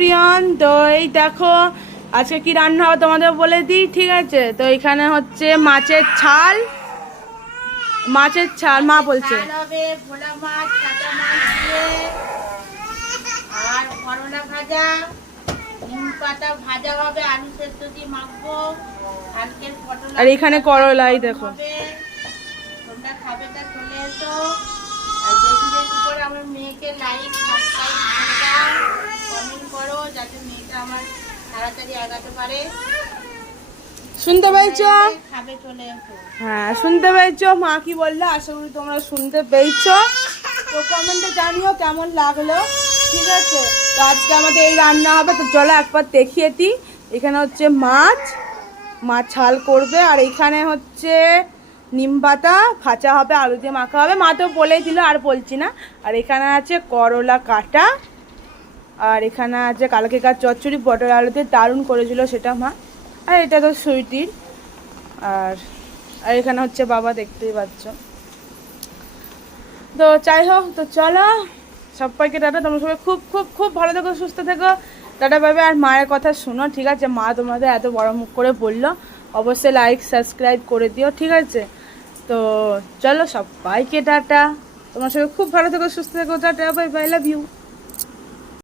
প্রিয়ন। তো এই দেখো আজকে কি রান্না হবে তোমাদের বলে দিই, ঠিক আছে? তো এখানে হচ্ছে মাছের ছাল মা বলছে হবে ভোলা মাছ, কাঁচা মাছ দিয়ে, আর করলা ভাজা, নিম পাতা ভাজা হবে, আলু সেদ্ধ দিয়ে মাখবো, কালকের পটল আর এখানে করলাই দেখো। তোমরা খাবে তা চলে এসো। আর বেশি বেশি করে আমার মেয়েকে লাইক সাবস্ক্রাইব কমেন্ট করো, যাতে মেয়েটা আমার তাড়াতাড়ি আগাতে পারে। শুনতে পেয়েছো? খাবে চলে এসো। হ্যাঁ, শুনতে পেয়েছো মা কি বললো? আশা করি তোমরা শুনতে পেয়েছো। তো কমেন্টে জানিও কেমন লাগলো, ঠিক আছে? তো আজকে আমাদের এই রান্না হবে। তো চলো একবার দেখিয়ে দিই। এখানে হচ্ছে মাছ ছাল করবে, আর এখানে হচ্ছে নিম পাতা ভাজা হবে, আলু দিয়ে মাখা হবে। মা তো বলেই দিল, আর বলছি না। আর এখানে আছে করলা কাটা, আর এখানে আছে কালকেকার চচ্চড়ি পটল আলু দিয়ে, দারুণ করেছিল সেটা মা। আর এটা তো সুইটির। আর আর এখানে হচ্ছে বাবা, দেখতেই পাচ্ছ। তো যাই হোক, তো চলো সবাইকে টাটা। তোমরা সবাই খুব খুব খুব ভালো থেকো, সুস্থ থেকো, টাটা পাবে। আর মায়ের কথা শোনো, ঠিক আছে? মা তোমাদের এত বড় মুখ করে বললো, অবশ্যই লাইক সাবস্ক্রাইব করে দিও, ঠিক আছে? তো চলো সবাইকে টাটা। তোমার সবাই খুব ভালো থেকো, সুস্থ থেকো, tata, bye bye, love you.